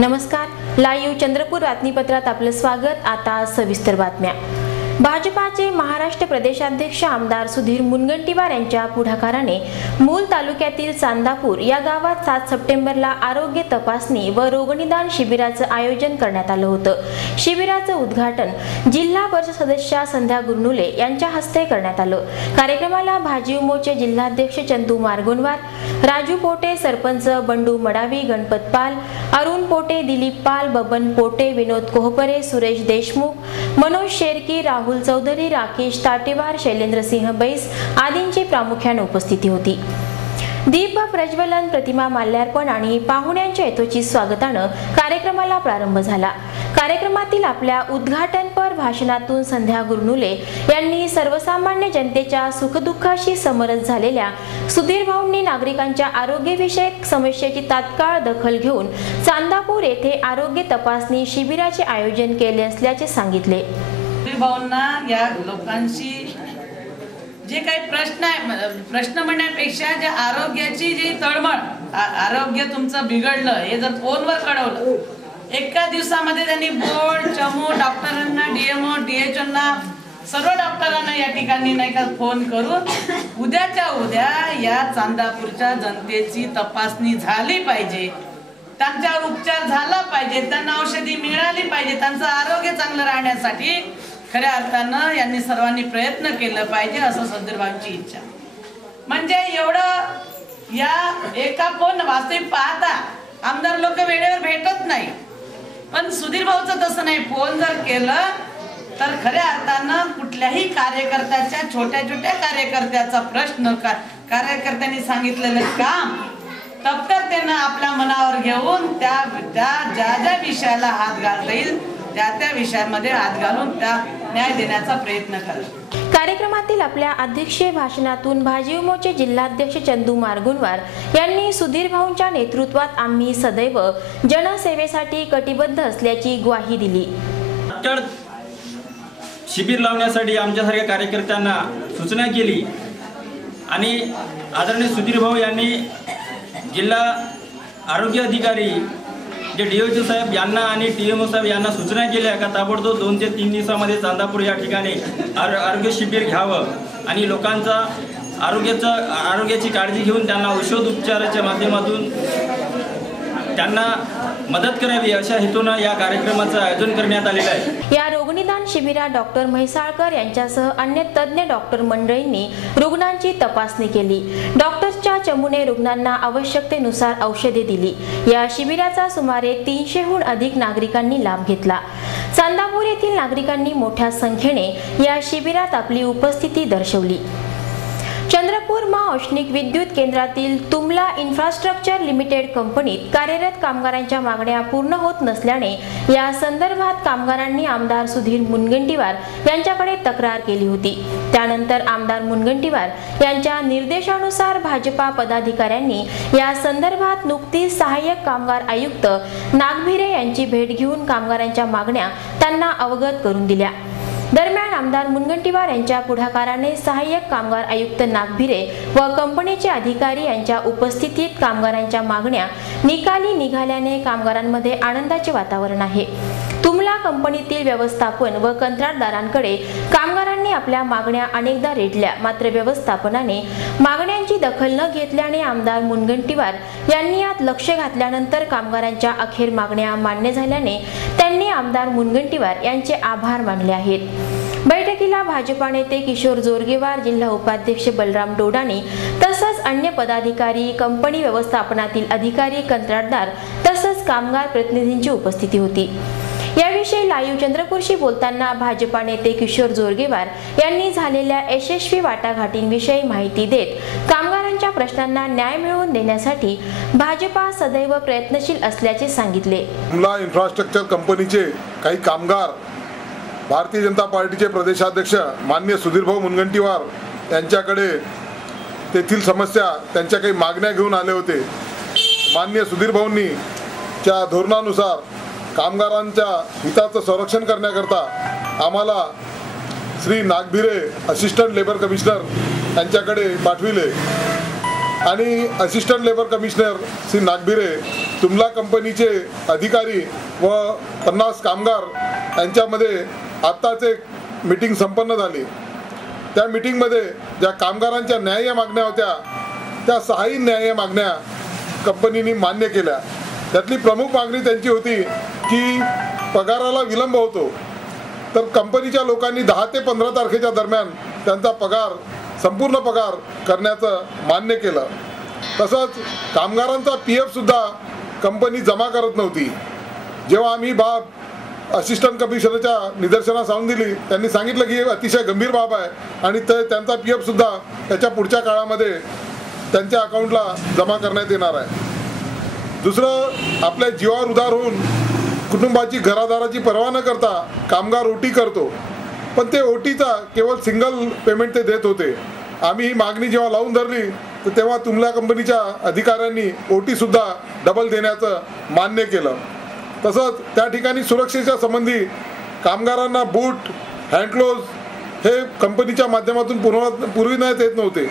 नमस्कार, लाईव्ह चंद्रपूर बातमीपत्रात आपलं स्वागत। आता सविस्तर बातम्या। भाजपाचे महाराष्ट्र प्रदेशाध्यक्ष आमदार सुधीर मुनगंटीवार यांच्या पुढाकाराने मूल तालुक्यातील चांदापूर या गावात 7 सप्टेंबरला आरोग्य तपासणी व रोगनिदान शिबिराचं आयोजन करण्यात आलं होतं। शिबिराचं उद्घाटन जिल्हा परिषद सदस्य संध्या गुरनुले यांच्या हस्ते करण्यात आलं। कार्यक्रमाला भाजी उमोचे जिल्हाध्यक्ष चंदू मार्गोनवार, राजू पोटे, सरपंच बंडू मडावी, गणपत पाल, अरुण पोटे, दिलीप पाल, बबन पोटे, विनोद कोहपरे, सुरेश देशमुख, मनोज शेरकी, राहुल चौधरी, राकेश ताटेवार, शैलेंद्र सिंह बैस आदींची प्रामुख्याने उपस्थिती होती। दीप प्रज्वलन, प्रतिमा माल्यार्पण आणि पाहुण्यांच्या यथोचित स्वागताने कार्यक्रमाला प्रारंभ झाला। कार्यक्रमातील आपल्या उद्घाटनपर भाषणातून संध्या गुरनुले यांनी सर्वसामान्य जनतेच्या सुखदुःखाशी समरस झालेल्या सुधीर भाऊंनी नागरिकांच्या आरोग्यविषयक समस्येची तात्काळ दखल घेऊन चांदापूर येथे आरोग्य तपासणी शिबिराचे आयोजन केले असल्याचे सांगितले। भाऊंना या लोकांशी जे काही प्रश्न म्हणण्यापेक्षा जे आरोग्याची जी तळमळ, आरोग्य तुमचं बिघडलं हे जर फोनवर कळवलं, एका दिवसामध्ये त्यांनी बोर्ड, चमू, डॉक्टरांना, डीएमओ, डीएचओना, सर्व डॉक्टरांना या ठिकाणी नाही का फोन करून उद्याच्या उद्या या चांदापूरच्या जनतेची तपासणी झाली पाहिजे, त्यांच्यावर उपचार झाला पाहिजे, त्यांना औषधी मिळाली पाहिजे, त्यांचं आरोग्य चांगलं राहण्यासाठी खऱ्या अर्थानं यांनी सर्वांनी प्रयत्न केलं पाहिजे असं सुधीर भाऊंची इच्छा। म्हणजे एवढं या एका फोन वास्तविक पाहता आमदार लोक वेळेवर भेटत नाही, पण सुधीर भाऊचं तसं नाही। फोन जर केलं तर खऱ्या अर्थानं कुठल्याही कार्यकर्त्याच्या, छोट्या छोट्या कार्यकर्त्याचा प्रश्न, कार्यकर्त्यांनी सांगितलेलं काम तत्परतेने आपल्या मनावर घेऊन त्या ज्या विषयाला हात घालता येईल त्या विषयामध्ये हात घालून त्या न्याय देण्याचा प्रयत्न करा। कार्यक्रमातील आपल्या अध्यक्षीय भाषणातून भाजी उमोचे जिल्हाध्यक्ष चंदू मार्गोनवार यांनी सुधीर भाऊंच्या नेतृत्वात आम्ही सदैव जनसेवेसाठी कटिबद्ध असल्याची ग्वाही दिली। शिबिर लावण्यासाठी आमच्यासारख्या कार्यकर्त्यांना सूचना केली आणि आदरणीय सुधीर भाऊ यांनी जिल्हा आरोग्य अधिकारी जे डीओ साहेब यांना आणि टीएमओ साहेब यांना सूचना केल्या का ताबडतोब 2 ते 3 दिवसामध्ये चांदापूर या ठिकाणी आरोग्य शिबिर घ्यावं आणि लोकांचा आरोग्याची काळजी घेऊन त्यांना औषध उपचाराच्या माध्यमातून त्यांना मदत करावी अशा हेतूने या कार्यक्रमाचं आयोजन करण्यात आलेलं आहे। या रोगनिदान शिबिरात डॉक्टर म्हैसाळकर यांच्यासह अन्य तज्ञ डॉक्टर मंडळींनी रुग्णांची तपासणी केली। डॉक्टरच्या चमूने रुग्णांना आवश्यकतेनुसार औषधे दिली। या शिबिराचा सुमारे 300हून अधिक नागरिकांनी लाभ घेतला। चांदापूर येथील नागरिकांनी मोठ्या संख्येने या शिबिरात आपली उपस्थिती दर्शवली। चंद्रपूर औष्णिक विद्युत केंद्रातील तुमला इन्फ्रास्ट्रक्चर लिमिटेड कंपनीत कार्यरत कामगारांच्या मागण्या पूर्ण होत नसल्याने या संदर्भात कामगारांनी आमदार सुधीर मुनगंटीवार यांच्याकडे तक्रार केली होती। त्यानंतर आमदार मुनगंटीवार यांच्या निर्देशानुसार भाजपा पदाधिकाऱ्यांनी या संदर्भात नुकतीच सहाय्यक कामगार आयुक्त नागभिरे यांची भेट घेऊन कामगारांच्या मागण्या त्यांना अवगत करून दिल्या। दरम्यान आमदार मुनगंटीवार यांच्या पुढाकाराने सहाय्यक कामगार आयुक्त नागभिरे व कंपनीचे अधिकारी यांच्या उपस्थितीत कामगारांच्या मागण्या निकाली निघाल्याने कामगारांमध्ये आनंदाचे वातावरण आहे। तुमला कंपनीतील व्यवस्थापन व कंत्राटदारांकडे कामगारांनी आपल्या मागण्या अनेकदा रेटल्या, मात्र व्यवस्थापनाने मागण्यांची दखल न घेतल्याने आमदार मुनगंटीवार यांनी यात लक्ष घातल्यानंतर कामगारांच्या अखेर मागण्या मान्य झाल्याने त्यांनी आमदार मुनगंटीवार यांचे आभार मानले आहेत। बैठकीला भाजपा नेते किशोर जोरगेवार, जिल्हा उपाध्यक्ष बलराम डोडाणी तसंच अन्य पदाधिकारी, कंपनी व्यवस्थापनातील अधिकारी, कंत्राटदार तसंच कामगार प्रतिनिधींची उपस्थिती होती। याविषयी लाईव्ह चंद्रपूरशी बोलताना भाजपा नेते किशोर जोरगेवार यांनी झालेल्या यशस्वी वाटाघाटींविषयी माहिती देत कामगारांच्या प्रश्नांना न्याय मिळवून देण्यासाठी भाजपा सदैव प्रयत्नशील असल्याचे सांगितले। तुमला इन्फ्रास्ट्रक्चर कंपनीचे काही कामगार भारतीय जनता पार्टीचे प्रदेशाध्यक्ष माननीय सुधीर भाऊ मुनगंटीवार यांच्याकडे तेथील समस्या, त्यांच्या काही मागण्या घेऊन आले होते। माननीय सुधीर भाऊंनी च्या धोरणानुसार कामगारांच्या हिताचं संरक्षण करण्याकरता आम्हाला श्री नागभिरे असिस्टंट लेबर कमिशनर यांच्याकडे पाठविले आणि असिस्टंट लेबर कमिशनर श्री नागबिरे, तुमला कंपनीचे अधिकारी व 50 कामगार यांच्यामध्ये आत्ताच एक मीटिंग संपन्न झाली। त्या मीटिंगमध्ये ज्या कामगारांच्या न्याय्य मागण्या होत्या त्या 6 न्याय्य मागण्या कंपनीने मान्य केल्या। त्यातली प्रमुख मागणी त्यांची होती की पगाराला विलंब होतो, तर कंपनीच्या लोकांनी 10 ते 15 तारखेच्या दरम्यान त्यांचा पगार संपूर्ण पगार करण्याचं मान्य केलं। तसंच कामगारांचा PF सुद्धा कंपनी जमा करत नव्हती। जेव्हा आम्ही बाब असिस्टंट कमिशनरच्या निदर्शनास आणून दिली, त्यांनी सांगितलं की हे अतिशय गंभीर बाब आहे आणि त्यांचा PF सुद्धा त्याच्या पुढच्या काळामध्ये त्यांच्या अकाउंटला जमा करण्यात येणार आहे। दुसरं, आपल्या जीवावर उधार होऊन कुटुंबाची घरादाराची पर्वा न करता कामगार OT करतो, पण ते OTचा केवळ सिंगल पेमेंट ते देत होते। आम्ही ही मागणी जेव्हा लावून धरली तर तेव्हा तुमला कंपनीच्या अधिकाऱ्यांनी OT सुद्धा डबल देण्याचं मान्य केलं। तसंच त्या ठिकाणी सुरक्षेच्या संबंधी कामगारांना बूट, हँडग्लोव्ज हे कंपनीच्या माध्यमातून पुरविण्यात येत नव्हते,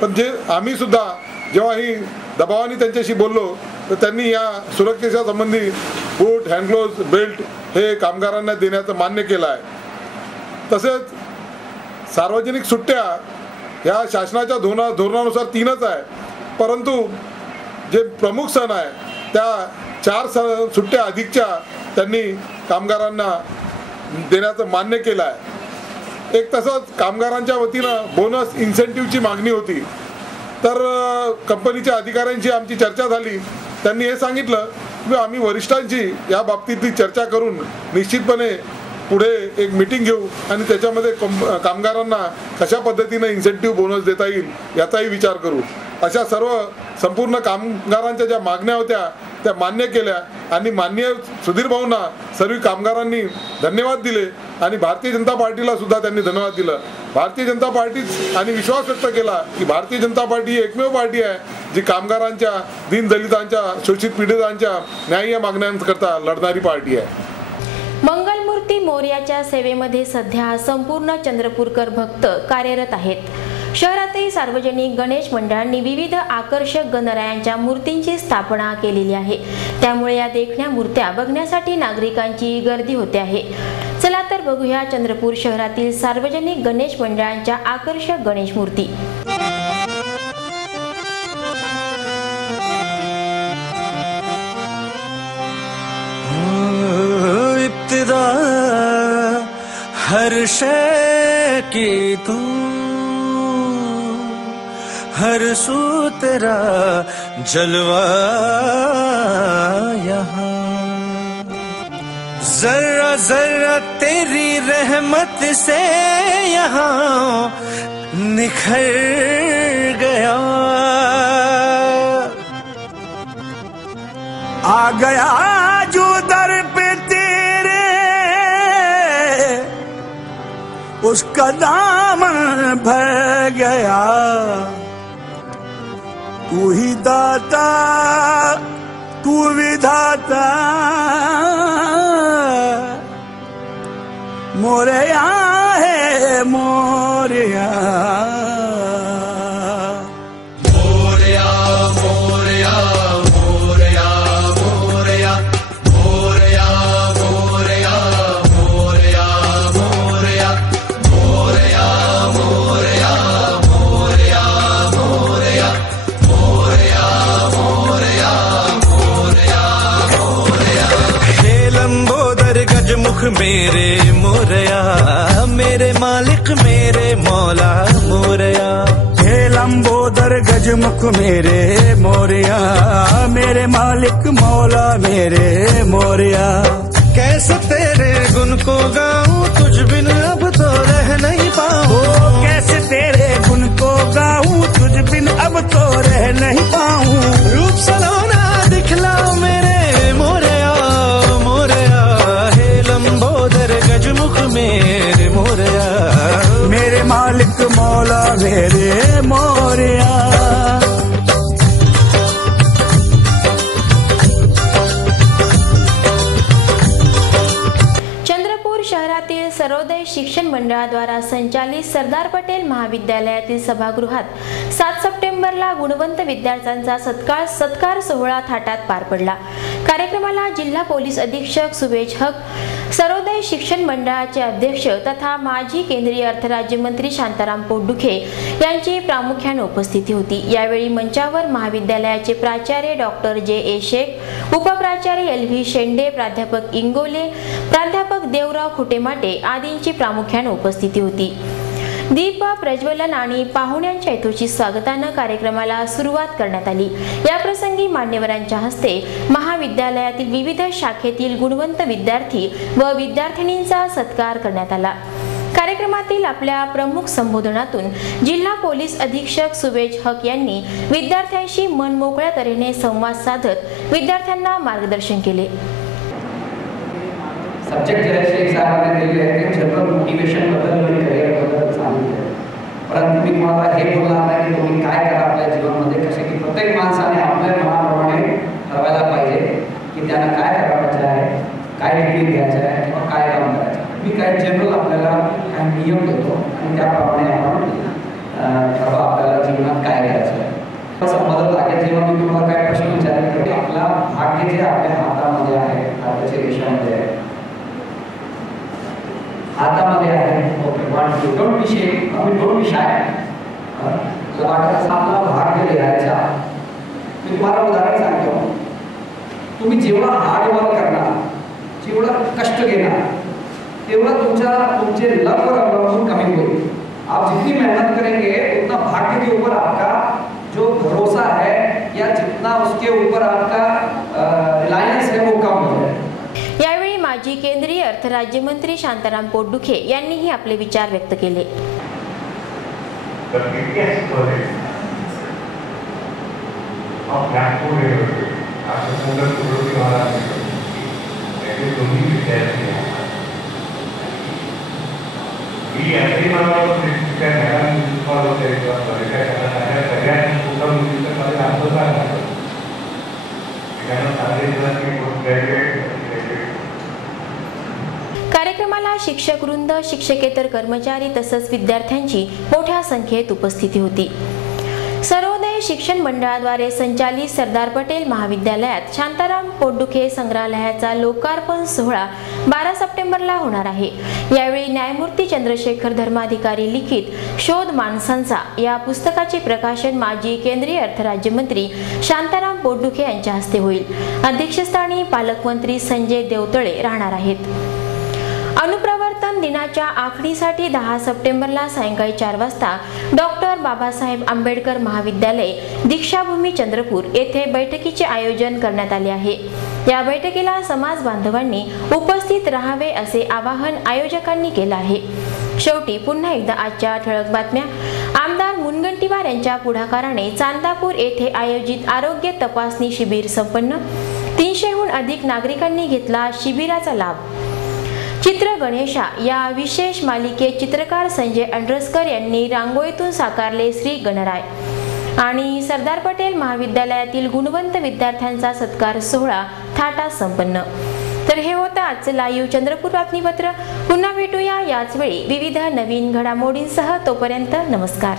पण जे आम्ही सुद्धा जेव्हा ही दबावाने त्यांच्याशी बोललो तर त्यांनी या सुरक्षेच्या संबंधी बूट, हँडग्लोव्ज, बेल्ट हे कामगारांना देण्याचं मान्य केलं आहे। तसेच सार्वजनिक सुट्ट्या ह्या शासनाच्या धोरणानुसार 3च आहे, परंतु जे प्रमुख सण आहे त्या 4 सुट्ट्या अधिकच्या त्यांनी कामगारांना देण्याचं मान्य केलं आहे। एक तसंच कामगारांच्या वतीनं बोनस इन्सेंटिव्हची मागणी होती, तर कंपनीच्या अधिकाऱ्यांशी आमची चर्चा झाली। त्यांनी हे सांगितलं की आम्ही वरिष्ठांची या बाबतीतली चर्चा करून निश्चितपणे पुढे एक मीटिंग घेऊ आणि त्याच्यामध्ये कामगारांना कशा पद्धतीनं इन्सेंटिव्ह बोनस देता येईल याचाही विचार करू। अशा संपूर्ण कामगारांच्या ज्या मागण्या होत्या त्या मान्य केल्या आणि माननीय सुधीर भाऊंना सर्व कामगारांनी धन्यवाद दिले आणि भारतीय जनता पार्टीला सुद्धा त्यांनी धन्यवाद दिलं। भारतीय जनता पार्टीच आणि विश्वास व्यक्त केला की भारतीय जनता पार्टी ही एकमेव पार्टी आहे जी कामगारांच्या, दीनदलितांच्या, शोषित पीडितांच्या न्याय्य मागण्यांकरता लढणारी पार्टी आहे। मंगलमूर्ती मोरयाच्या सेवेमध्ये सध्या संपूर्ण चंद्रपूरकर भक्त कार्यरत आहेत। शहरातही सार्वजनिक गणेश मंडळांनी विविध आकर्षक गणरायांच्या मूर्तींची स्थापना केलेली आहे, त्यामुळे या देखण्या मूर्त्या बघण्यासाठी नागरिकांची गर्दी होते आहे। चला तर बघूया चंद्रपूर शहरातील सार्वजनिक गणेश मंडळांच्या आकर्षक गणेश मूर्ती। इब्तिदा हर शय की तू, हर सू तेरा जलवा यहाँ, जर्रा जर्रा तेरी रहमत से यहाँ निखर गया। आ गया जो दर पे तेरे उसका दामन भर गया। तू ही दाता तू विधाता मोरया है मोरया। मुख मेरे मोरया, मेरे मालिक मेरे मौला मोरया। हे लंबोदर गजमुख मेरे मोरया, मेरे मालिक मौला मेरे मोरया। कैसे तेरे गुण को गाऊं तुझ बिन अब तो रह नहीं पाऊं। कैसे तेरे गुण को गाऊं तुझ बिन अब तो रह नहीं पाऊं। रूप सलोना दिखलाओ मेरे मोरया मोरया। हे लंबोदर गजमुख मेरे मोरया, मेरे मालिक मौला मेरे मोरया। शहरातील सर्वोदय शिक्षण मंडळाद्वारा संचालित सरदार पटेल महाविद्यालयातील सभागृहात 7 सप्टेंबर सप्टेंबरला गुणवंत विद्यार्थ्यांचा सत्कार सोहळा थाटात पार पडला। कार्यक्रमाला जिल्हा पोलीस अधीक्षक सुवेज हक, सर्वोदय शिक्षण मंडळाचे अध्यक्ष तथा माजी केंद्रीय अर्थ राज्यमंत्री शांताराम पोटदुखे यांची प्रामुख्याने उपस्थिती होती। यावेळी मंचावर महाविद्यालयाचे प्राचार्य डॉक्टर जे शेख, उपप्राचार्य LV शेंडे, प्राध्यापक इंगोले, प्राध्यापक देवराव खुटेमाटे आदींची प्रामुख्याने उपस्थिती होती। दीप प्रज्वलन आणि पाहुण्यांच्या यथोचित स्वागताने कार्यक्रमाला सुरुवात करण्यात आली। या प्रसंगी मान्यवरांच्या हस्ते महाविद्यालयातील विविध शाखेतील गुणवंत विद्यार्थी व विद्यार्थिनींचा सत्कार करण्यात आला। कार्यक्रमातील आपल्या प्रमुख संबोधनातून जिल्हा पोलीस अधीक्षक सुवेज हक यांनी विद्यार्थ्यांशी मनमोकळ्या तऱ्हेने संवाद साधत विद्यार्थ्यांना मार्गदर्शन केले। सब्जेक्ट जसे साहेबांनी दिले आहेत ते जनरल मोटिवेशन बद्दल आणि करिअर बद्दल सांगितले, परंतु मी तुम्हाला हे बोलणार नाही की तुम्ही काय करा आपल्या जीवनामध्ये, कसे की प्रत्येक माणसाने आपल्या मनाप्रमाणे ठरवायला पाहिजे की त्यांना काय करायचं आहे, काय डिग्री घ्यायचं आहे किंवा काय काम करायचं आहे। मी काय जनरल आपल्याला काही नियम देतो आणि त्याप्रमाणे आपण ठरवा आपल्याला जीवनात काय करायचं आहे। असं मदत लागेल जेव्हा मी तुम्हाला काय प्रश्न विचारेल की आपला भाग्य जे आपल्या हातामध्ये आहे, हाताच्या रेषामध्ये आहे, हातामध्ये आहे, okay, don't be shake, don't be shy. आपला भाग्य लिहायचा। मी तुम्हाला उदाहरण सांगतो, तुम्ही जेवढा हार्ड वर्क करणार, जेवढा कष्ट घेणार, तेवढा तुमचे लक पर अवलंबून कमी होईल। आप जितनी मेहनत करेंगे उतना भाग्य के ऊपर आपका जो भरोसा है या जितना उसके ऊपर आपका रिलायंस है वो कम हो जाए। यावेळी माजी केंद्रीय अर्थ राज्यमंत्री शांताराम पोटदुखे यांनीही आपले विचार व्यक्त केले। कार्यक्रमाला शिक्षक वृंद, शिक्षकेतर कर्मचारी तसंच विद्यार्थ्यांची मोठ्या संख्येत उपस्थिती होती। सर्वोदय शिक्षण मंडळाद्वारे संचालित सरदार पटेल महाविद्यालयात शांताराम पोटदुखे संग्रहालयाचा लोकार्पण सोहळा 12 सप्टेंबरला होणार आहे। यावेळी न्यायमूर्ती चंद्रशेखर धर्माधिकारी लिखित शोध माणसांचा या पुस्तकाचे प्रकाशन माजी केंद्रीय अर्थ राज्यमंत्री शांताराम पोटदुखे यांच्या हस्ते होईल। अध्यक्षस्थानी पालकमंत्री संजय देवतळे राहणार आहेत। अनुप्रवर्तन दिनाच्या आखणीसाठी 10 सप्टेंबरला सायंकाळी 4 वाजता डॉक्टर बाबासाहेब आंबेडकर महाविद्यालय दीक्षाभूमी चंद्रपूर येथे बैठकीचे आयोजन करण्यात आले आहे। या बैठकीला समाज बांधवांनी उपस्थित राहावे असे आवाहन आयोजकांनी केले आहे। शेवटी पुन्हा एकदा आजच्या ठळक बातम्या। आमदार मुनगंटीवार यांच्या पुढाकाराने चांदापूर येथे आयोजित आरोग्य तपासणी शिबिर संपन्न। 300हून अधिक नागरिकांनी घेतला शिबिराचा लाभ। चित्र गणेशा या विशेष मालिकेत चित्रकार संजय अंड्रस्कर यांनी रांगोळीतून साकारले श्री गणराय। आणि सरदार पटेल महाविद्यालयातील गुणवंत विद्यार्थ्यांचा सत्कार सोहळा थाटात संपन्न। तर हे होतं आजचं लाईव्ह चंद्रपूर बातमीपत्र। पुन्हा भेटूया याच वेळी विविध नवीन घडामोडींसह। तोपर्यंत नमस्कार।